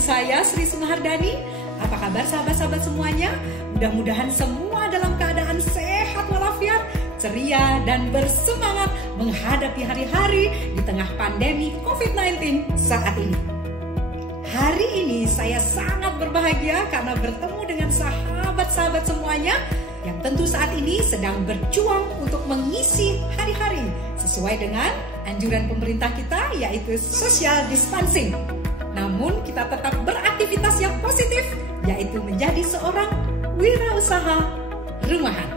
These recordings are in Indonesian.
saya Sri Sumahardani. Apa kabar sahabat-sahabat semuanya? Mudah-mudahan semua dalam keadaan sehat walafiat, ceria dan bersemangat menghadapi hari-hari di tengah pandemi COVID-19 saat ini. Hari ini saya sangat berbahagia karena bertemu dengan sahabat-sahabat semuanya yang tentu saat ini sedang berjuang untuk mengisi hari-hari sesuai dengan anjuran pemerintah kita, yaitu social distancing. Namun kita tetap beraktivitas yang positif, yaitu menjadi seorang wirausaha rumahan.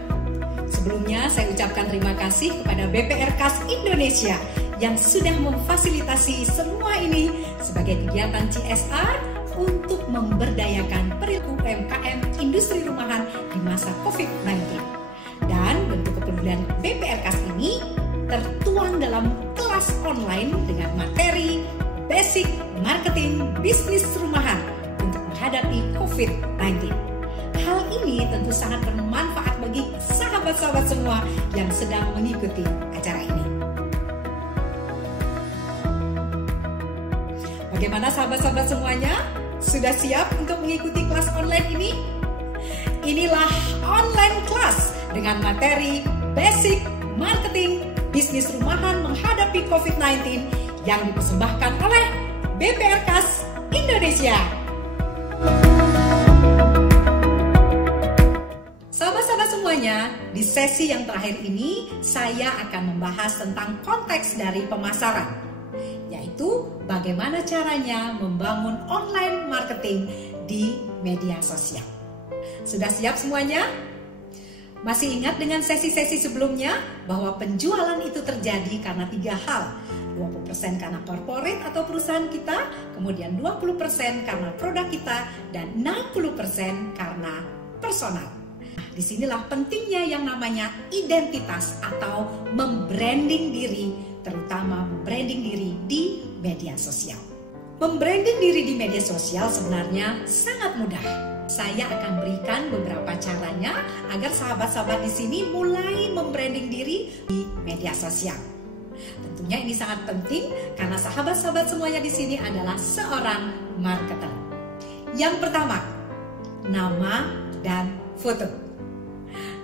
Sebelumnya saya ucapkan terima kasih kepada BPRKAS Indonesia yang sudah memfasilitasi semua ini sebagai kegiatan CSR untuk memberdayakan perilaku UMKM industri rumahan di masa COVID-19. Dan bentuk kepedulian BPRKAS ini tertuang dalam kelas online dengan materi Basic Marketing Bisnis Rumahan untuk menghadapi COVID-19. Hal ini tentu sangat bermanfaat bagi sahabat-sahabat semua yang sedang mengikuti acara ini. Bagaimana sahabat-sahabat semuanya? Sudah siap untuk mengikuti kelas online ini? Inilah online kelas dengan materi Basic Marketing Bisnis Rumahan menghadapi COVID-19 yang dipersembahkan oleh BPRKAS Indonesia. Sahabat-sahabat semuanya, di sesi yang terakhir ini saya akan membahas tentang konteks dari pemasaran, yaitu bagaimana caranya membangun online marketing di media sosial. Sudah siap semuanya? Masih ingat dengan sesi-sesi sebelumnya bahwa penjualan itu terjadi karena 3 hal. 20% karena corporate atau perusahaan kita, kemudian 20% karena produk kita, dan 60% karena personal. Nah, disinilah pentingnya yang namanya identitas atau membranding diri, terutama membranding diri di media sosial. Membranding diri di media sosial sebenarnya sangat mudah. Saya akan berikan beberapa caranya agar sahabat-sahabat di sini mulai membranding diri di media sosial. Tentunya ini sangat penting karena sahabat-sahabat semuanya di sini adalah seorang marketer. Yang pertama, nama dan foto.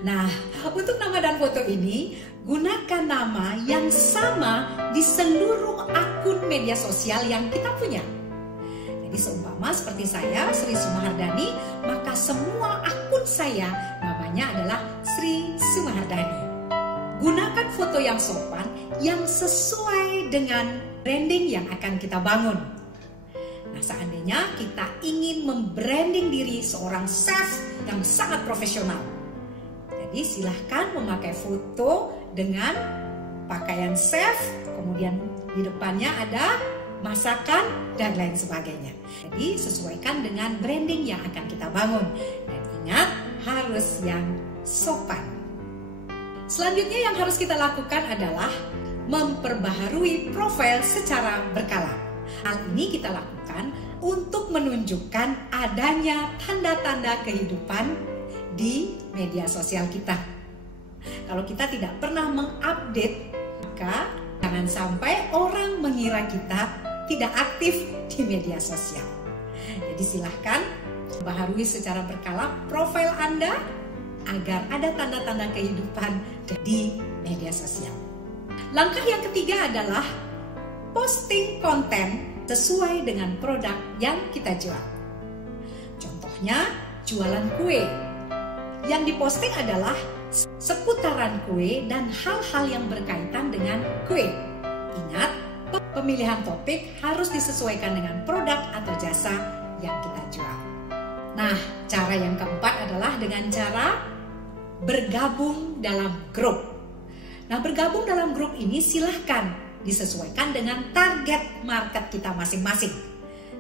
Nah, untuk nama dan foto ini, gunakan nama yang sama di seluruh akun media sosial yang kita punya. Jadi seumpama seperti saya, Sri Sumahardani, maka semua akun saya namanya adalah Sri Sumahardani. Gunakan foto yang sopan yang sesuai dengan branding yang akan kita bangun. Nah, seandainya kita ingin membranding diri seorang chef yang sangat profesional, jadi silahkan memakai foto dengan pakaian chef, kemudian di depannya ada masakan dan lain sebagainya. Jadi sesuaikan dengan branding yang akan kita bangun. Dan ingat, harus yang sopan. Selanjutnya yang harus kita lakukan adalah memperbaharui profil secara berkala. Hal ini kita lakukan untuk menunjukkan adanya tanda-tanda kehidupan di media sosial kita. Kalau kita tidak pernah mengupdate, maka jangan sampai orang mengira kita tidak aktif di media sosial. Jadi silahkan baharui secara berkala profil Anda agar ada tanda-tanda kehidupan di media sosial. Langkah yang ketiga adalah posting konten sesuai dengan produk yang kita jual. Contohnya jualan kue. Yang diposting adalah seputaran kue dan hal-hal yang berkaitan dengan kue. Ingat, pemilihan topik harus disesuaikan dengan produk atau jasa yang kita jual. Nah, cara yang keempat adalah dengan cara bergabung dalam grup. Nah, bergabung dalam grup ini silahkan disesuaikan dengan target market kita masing-masing.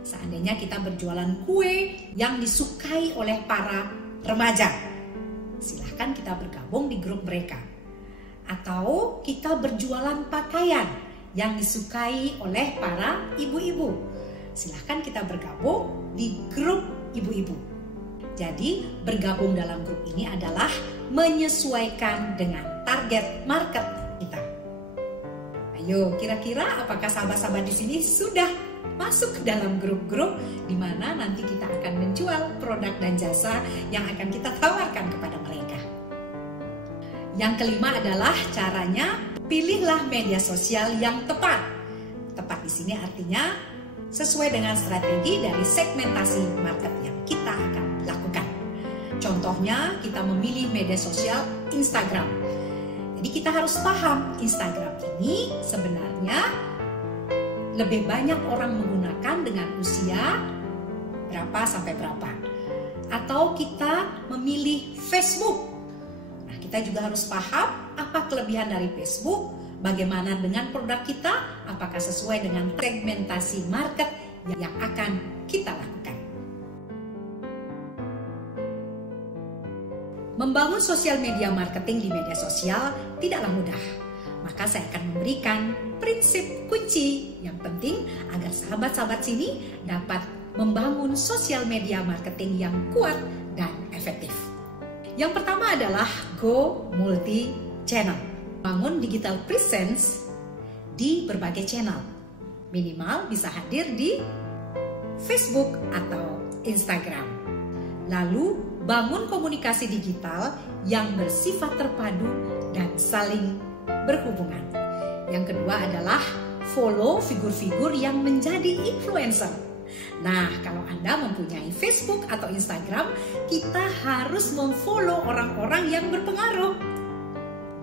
Seandainya kita berjualan kue yang disukai oleh para remaja, silahkan kita bergabung di grup mereka. Atau kita berjualan pakaian yang disukai oleh para ibu-ibu, silahkan kita bergabung di grup ibu-ibu. Jadi bergabung dalam grup ini adalah menyesuaikan dengan target market kita. Ayo, kira-kira apakah sahabat-sahabat di sini sudah masuk ke dalam grup-grup di mana nanti kita akan menjual produk dan jasa yang akan kita tawarkan kepada mereka. Yang kelima adalah caranya, pilihlah media sosial yang tepat. Tepat di sini artinya sesuai dengan strategi dari segmentasi market yang kita akan lakukan. Contohnya, kita memilih media sosial Instagram. Jadi kita harus paham Instagram ini sebenarnya lebih banyak orang menggunakan dengan usia berapa sampai berapa. Atau kita memilih Facebook. Nah, kita juga harus paham apa kelebihan dari Facebook, bagaimana dengan produk kita, apakah sesuai dengan segmentasi market yang akan kita lakukan. Membangun sosial media marketing di media sosial tidaklah mudah. Maka saya akan memberikan prinsip kunci yang penting agar sahabat-sahabat sini dapat membangun sosial media marketing yang kuat dan efektif. Yang pertama adalah go multi channel. Bangun digital presence di berbagai channel. Minimal bisa hadir di Facebook atau Instagram. Lalu bangun komunikasi digital yang bersifat terpadu dan saling berhubungan. Yang kedua adalah follow figur-figur yang menjadi influencer. Nah, kalau Anda mempunyai Facebook atau Instagram, kita harus memfollow orang-orang yang berpengaruh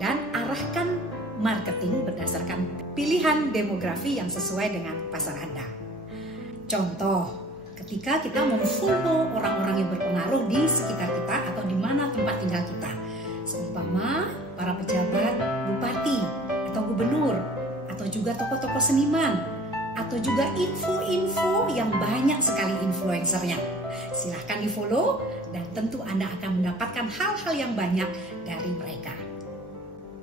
dan arahkan marketing berdasarkan pilihan demografi yang sesuai dengan pasar Anda. Contoh, ketika kita memfollow orang-orang yang berpengaruh di sekitar kita atau di mana tempat tinggal kita, seumpama para pejabat, bupati atau gubernur, atau juga tokoh-tokoh seniman, atau juga info-info yang banyak sekali influencernya. Silahkan di follow dan tentu Anda akan mendapatkan hal-hal yang banyak dari mereka.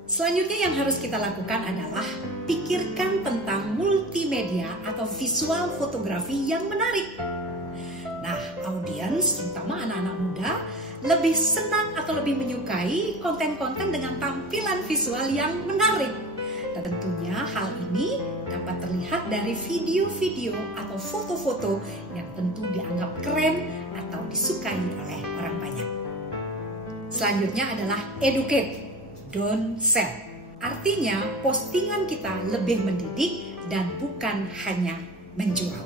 Selanjutnya yang harus kita lakukan adalah pikirkan tentang multimedia atau visual fotografi yang menarik. Nah, audiens, terutama anak-anak muda, lebih senang atau lebih menyukai konten-konten dengan tampilan visual yang menarik. Dan tentunya hal ini dapat terlihat dari video-video atau foto-foto yang tentu dianggap keren atau disukai oleh orang banyak. Selanjutnya adalah educate, don't sell. Artinya postingan kita lebih mendidik dan bukan hanya menjual.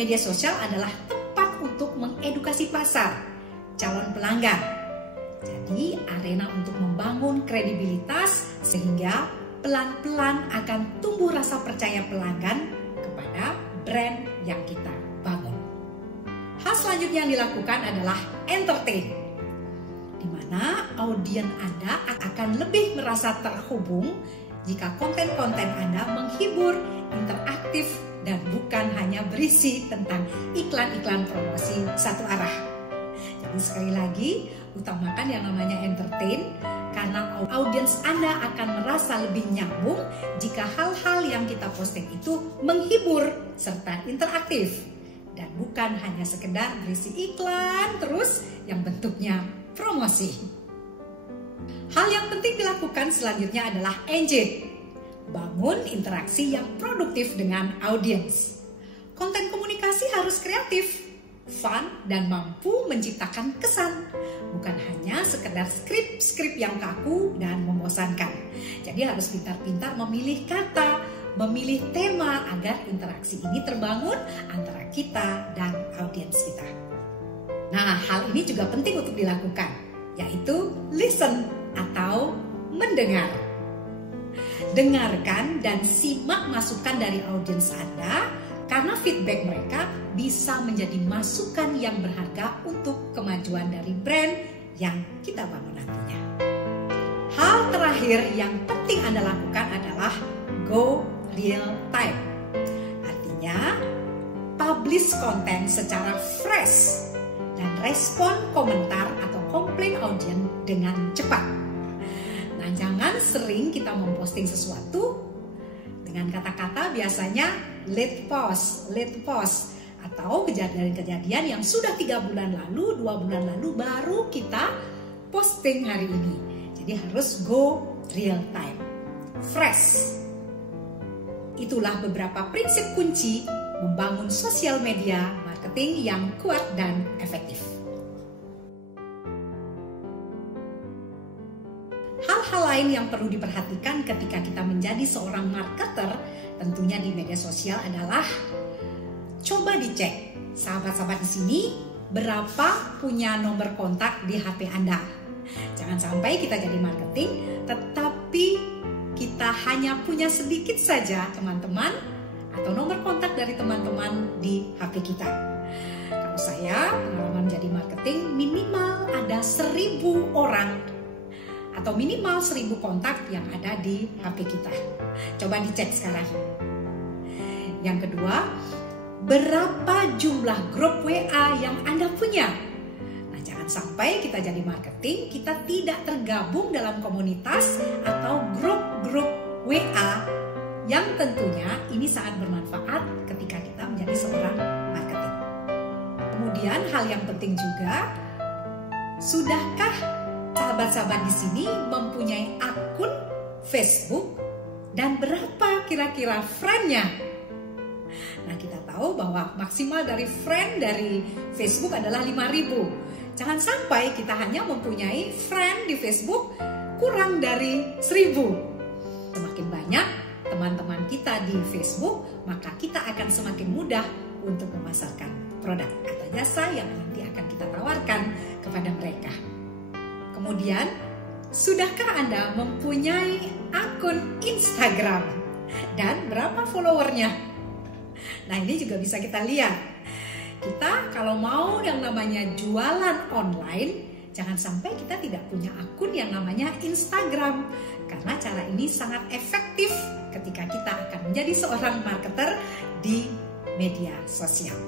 Media sosial adalah tempat untuk mengedukasi pasar, calon pelanggan. Jadi arena untuk membangun kredibilitas sehingga pelan-pelan akan tumbuh rasa percaya pelanggan kepada brand yang kita bangun. Hal selanjutnya yang dilakukan adalah entertain, di mana audiens Anda akan lebih merasa terhubung jika konten-konten Anda menghibur, interaktif, dan bukan hanya berisi tentang iklan-iklan promosi satu arah. Jadi sekali lagi, utamakan yang namanya entertain, karena audiens Anda akan merasa lebih nyambung jika hal-hal yang kita posting itu menghibur serta interaktif dan bukan hanya sekedar berisi iklan terus yang bentuknya promosi. Hal yang penting dilakukan selanjutnya adalah engage. Bangun interaksi yang produktif dengan audiens. Konten komunikasi harus kreatif, fun, dan mampu menciptakan kesan. Bukan hanya sekedar skrip-skrip yang kaku dan membosankan. Jadi harus pintar-pintar memilih kata, memilih tema agar interaksi ini terbangun antara kita dan audiens kita. Nah, hal ini juga penting untuk dilakukan, yaitu listen atau mendengar. Dengarkan dan simak masukan dari audiens Anda, karena feedback mereka bisa menjadi masukan yang berharga untuk kemajuan dari brand yang kita bangun nantinya. Hal terakhir yang penting Anda lakukan adalah go real time. Artinya, publish konten secara fresh dan respon komentar atau komplain audiens dengan cepat. Nah, jangan sering kita memposting sesuatu dengan kata-kata biasanya late post, atau kejadian-kejadian yang sudah 3 bulan lalu, 2 bulan lalu baru kita posting hari ini. Jadi harus go real time, fresh. Itulah beberapa prinsip kunci membangun sosial media marketing yang kuat dan efektif. Hal-hal lain yang perlu diperhatikan ketika kita menjadi seorang marketer tentunya di media sosial adalah coba dicek sahabat-sahabat di sini berapa punya nomor kontak di HP Anda. Jangan sampai kita jadi marketing tetapi kita hanya punya sedikit saja teman-teman atau nomor kontak dari teman-teman di HP kita. Kalau saya pengalaman menjadi marketing minimal ada 1.000 orang atau minimal 1.000 kontak yang ada di HP kita. Coba dicek sekarang. Yang kedua, berapa jumlah grup WA yang Anda punya? Nah, jangan sampai kita jadi marketing, kita tidak tergabung dalam komunitas atau grup-grup WA yang tentunya ini sangat bermanfaat ketika kita menjadi seorang marketing. Kemudian hal yang penting juga, sudahkah sahabat-sahabat di sini mempunyai akun Facebook dan berapa kira-kira friend-nya? Nah, kita tahu bahwa maksimal dari friend dari Facebook adalah 5.000. Jangan sampai kita hanya mempunyai friend di Facebook kurang dari 1.000. Semakin banyak teman-teman kita di Facebook, maka kita akan semakin mudah untuk memasarkan produk atau jasa yang nanti akan kita tawarkan kepada mereka. Kemudian, sudahkah Anda mempunyai akun Instagram? Dan berapa followernya? Nah, ini juga bisa kita lihat. Kita kalau mau yang namanya jualan online, jangan sampai kita tidak punya akun yang namanya Instagram. Karena cara ini sangat efektif ketika kita akan menjadi seorang marketer di media sosial.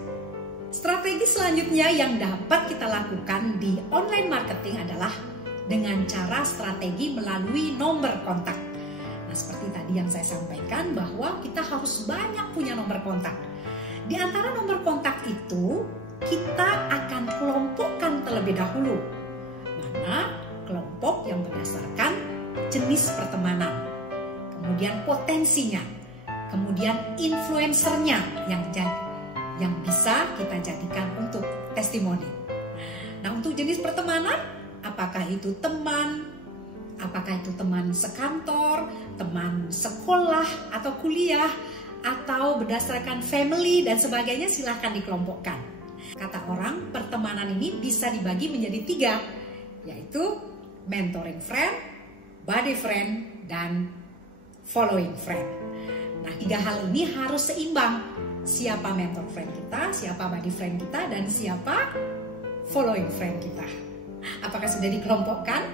Strategi selanjutnya yang dapat kita lakukan di online marketing adalah dengan cara strategi melalui nomor kontak. Nah, seperti tadi yang saya sampaikan bahwa kita harus banyak punya nomor kontak. Di antara nomor kontak itu, kita akan kelompokkan terlebih dahulu. Mana kelompok yang berdasarkan jenis pertemanan, kemudian potensinya, kemudian influencernya yang bisa kita jadikan untuk testimoni. Nah, untuk jenis pertemanan, apakah itu teman, apakah itu teman sekantor, teman sekolah atau kuliah, atau berdasarkan family dan sebagainya, silahkan dikelompokkan. Kata orang, pertemanan ini bisa dibagi menjadi 3, yaitu mentoring friend, buddy friend, dan following friend. Nah, 3 hal ini harus seimbang. Siapa mentor friend kita, siapa buddy friend kita, dan siapa following friend kita. Apakah sudah dikelompokkan?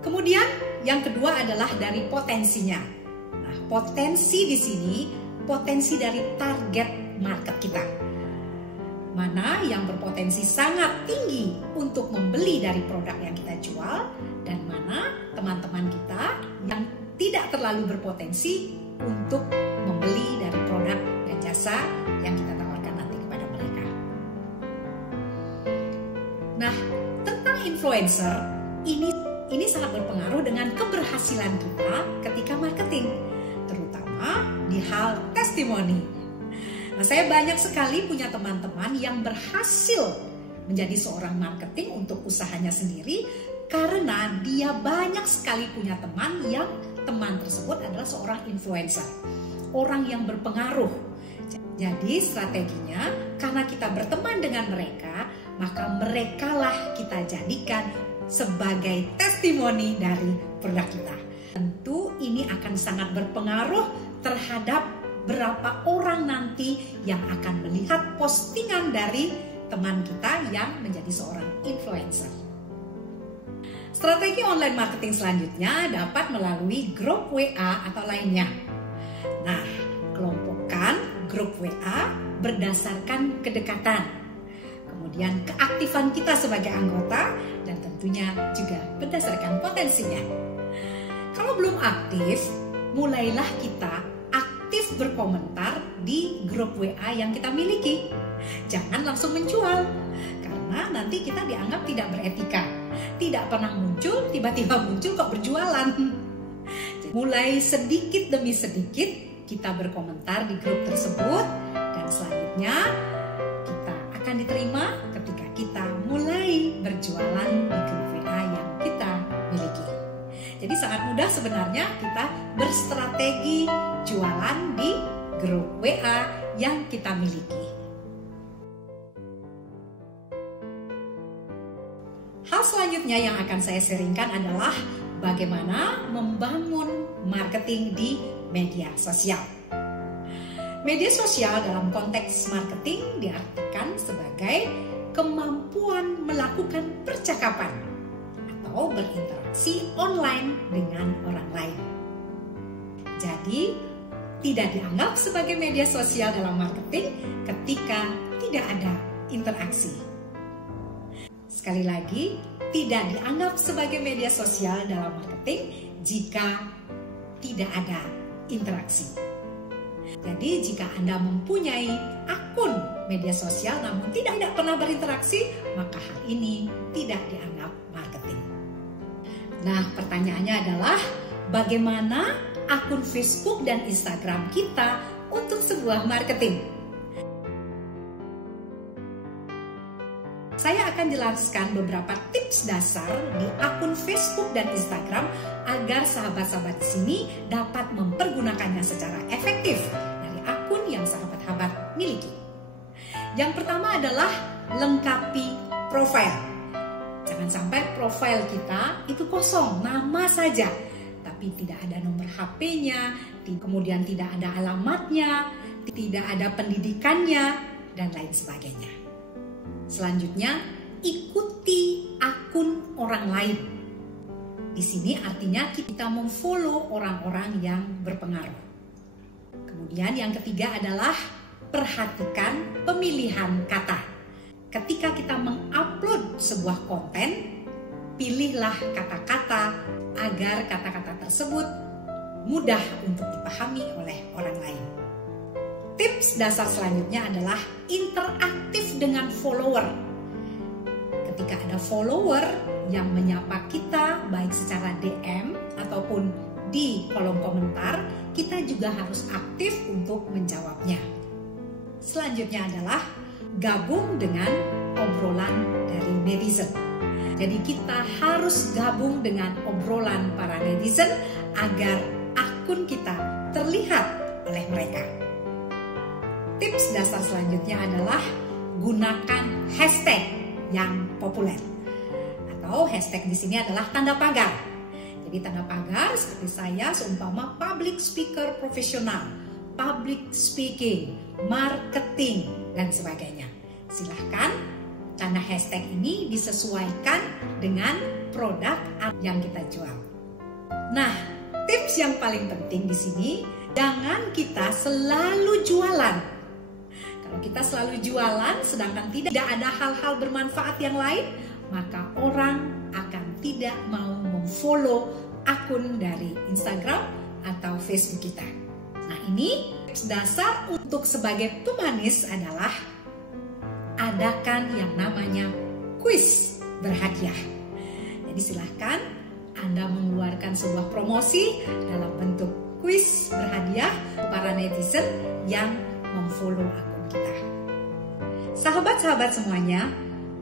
Kemudian yang kedua adalah dari potensinya. Nah, potensi di sini, potensi dari target market kita. Mana yang berpotensi sangat tinggi untuk membeli dari produk yang kita jual, dan mana teman-teman kita yang tidak terlalu berpotensi untuk membeli dari produk dan jasa yang kita tawarkan nanti kepada mereka. Nah, tentang influencer, ini sangat berpengaruh dengan keberhasilan kita ketika marketing, terutama di hal testimoni. Nah, saya banyak sekali punya teman-teman yang berhasil menjadi seorang marketing untuk usahanya sendiri karena dia banyak sekali punya teman yang teman tersebut adalah seorang influencer, orang yang berpengaruh. Jadi strateginya, karena kita berteman dengan mereka, maka merekalah kita jadikan sebagai testimoni dari produk kita. Tentu ini akan sangat berpengaruh terhadap berapa orang nanti yang akan melihat postingan dari teman kita yang menjadi seorang influencer. Strategi online marketing selanjutnya dapat melalui grup WA atau lainnya. Nah, kelompokkan grup WA berdasarkan kedekatan, kemudian keaktifan kita sebagai anggota, dan tentunya juga berdasarkan potensinya. Kalau belum aktif, mulailah kita aktif berkomentar di grup WA yang kita miliki. Jangan langsung menjual, karena nanti kita dianggap tidak beretika. Tidak pernah muncul, tiba-tiba muncul kok berjualan. Mulai sedikit demi sedikit kita berkomentar di grup tersebut, dan selanjutnya kita akan diterima ketika kita mulai berjualan di grup WA yang kita miliki. Jadi sangat mudah sebenarnya kita berstrategi jualan di grup WA yang kita miliki. Hal selanjutnya yang akan saya sharingkan adalah bagaimana membangun marketing di media sosial. Media sosial dalam konteks marketing diartikan sebagai kemampuan melakukan percakapan atau berinteraksi online dengan orang lain. Jadi, tidak dianggap sebagai media sosial dalam marketing ketika tidak ada interaksi. Sekali lagi, tidak dianggap sebagai media sosial dalam marketing jika tidak ada interaksi. Jadi jika Anda mempunyai akun media sosial namun tidak pernah berinteraksi, maka hal ini tidak dianggap marketing. Nah, pertanyaannya adalah bagaimana akun Facebook dan Instagram kita untuk sebuah marketing? Saya akan jelaskan beberapa tips dasar di akun Facebook dan Instagram agar sahabat-sahabat di sini dapat mempergunakannya secara efektif dari akun yang sahabat-sahabat miliki. Yang pertama adalah lengkapi profil. Jangan sampai profil kita itu kosong, nama saja, tapi tidak ada nomor HP-nya, kemudian tidak ada alamatnya, tidak ada pendidikannya, dan lain sebagainya. Selanjutnya, ikuti akun orang lain. Di sini artinya kita memfollow orang-orang yang berpengaruh. Kemudian yang ketiga adalah perhatikan pemilihan kata. Ketika kita mengupload sebuah konten, pilihlah kata-kata agar kata-kata tersebut mudah untuk dipahami oleh orang lain. Tips dasar selanjutnya adalah interaktif dengan follower. Ketika ada follower yang menyapa kita baik secara DM ataupun di kolom komentar, kita juga harus aktif untuk menjawabnya. Selanjutnya adalah gabung dengan obrolan dari netizen. Jadi kita harus gabung dengan obrolan para netizen agar akun kita terlihat oleh mereka. Tips dasar selanjutnya adalah gunakan hashtag yang populer. Atau hashtag di sini adalah tanda pagar. Jadi tanda pagar seperti saya seumpama public speaker profesional, public speaking, marketing, dan sebagainya. Silahkan tanda hashtag ini disesuaikan dengan produk yang kita jual. Nah, tips yang paling penting di sini, jangan kita selalu jualan. Kalau kita selalu jualan sedangkan tidak ada hal-hal bermanfaat yang lain, maka orang akan tidak mau memfollow akun dari Instagram atau Facebook kita. Nah, ini tips dasar untuk sebagai pemanis adalah adakan yang namanya kuis berhadiah. Jadi silahkan Anda mengeluarkan sebuah promosi dalam bentuk kuis berhadiah para netizen yang memfollow akun kita. Sahabat-sahabat semuanya,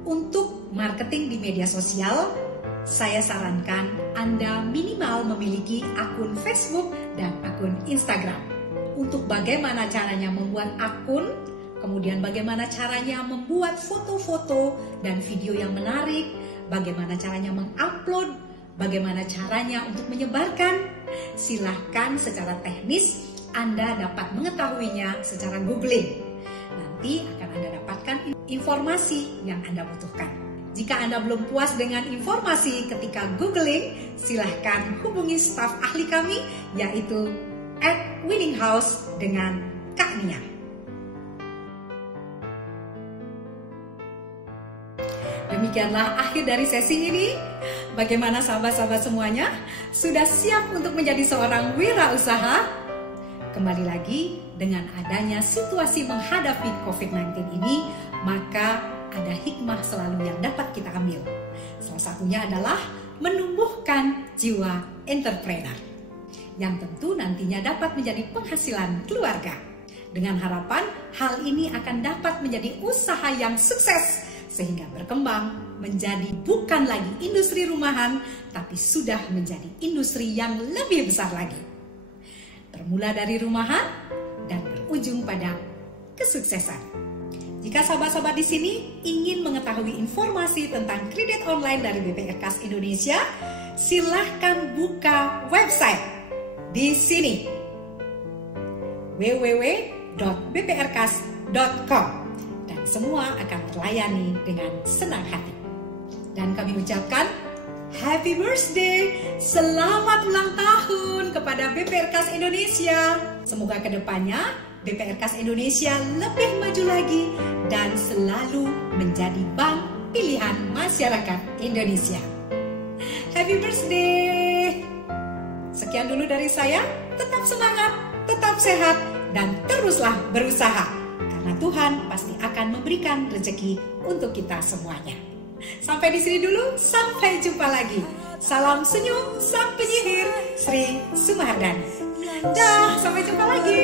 untuk marketing di media sosial, saya sarankan Anda minimal memiliki akun Facebook dan akun Instagram. Untuk bagaimana caranya membuat akun, kemudian bagaimana caranya membuat foto-foto dan video yang menarik, bagaimana caranya mengupload, bagaimana caranya untuk menyebarkan, silahkan secara teknis Anda dapat mengetahuinya secara googling. Nanti akan Anda dapatkan informasi yang Anda butuhkan. Jika Anda belum puas dengan informasi ketika googling, silahkan hubungi staf ahli kami, yaitu @winninghouse dengan Kak Nia. Demikianlah akhir dari sesi ini. Bagaimana sahabat-sahabat semuanya? Sudah siap untuk menjadi seorang wirausaha? Kembali lagi, dengan adanya situasi menghadapi COVID-19 ini, maka ada hikmah selalu yang dapat kita ambil. Salah satunya adalah menumbuhkan jiwa entrepreneur. yang tentu nantinya dapat menjadi penghasilan keluarga. Dengan harapan hal ini akan dapat menjadi usaha yang sukses sehingga berkembang menjadi bukan lagi industri rumahan, tapi sudah menjadi industri yang lebih besar lagi. Bermula dari rumahan dan berujung pada kesuksesan. Jika sahabat-sahabat di sini ingin mengetahui informasi tentang kredit online dari BPR Kas Indonesia, silahkan buka website di sini www.bprkas.com dan semua akan terlayani dengan senang hati. Dan kami ucapkan Happy Birthday, selamat ulang tahun kepada BPR Kas Indonesia. Semoga kedepannya BPR Kas Indonesia lebih maju lagi dan selalu menjadi bank pilihan masyarakat Indonesia. Happy birthday! Sekian dulu dari saya, tetap semangat, tetap sehat, dan teruslah berusaha. Karena Tuhan pasti akan memberikan rezeki untuk kita semuanya. Sampai di sini dulu, sampai jumpa lagi. Salam senyum sang penyihir Sri Sumardani. Dah, sampai jumpa lagi.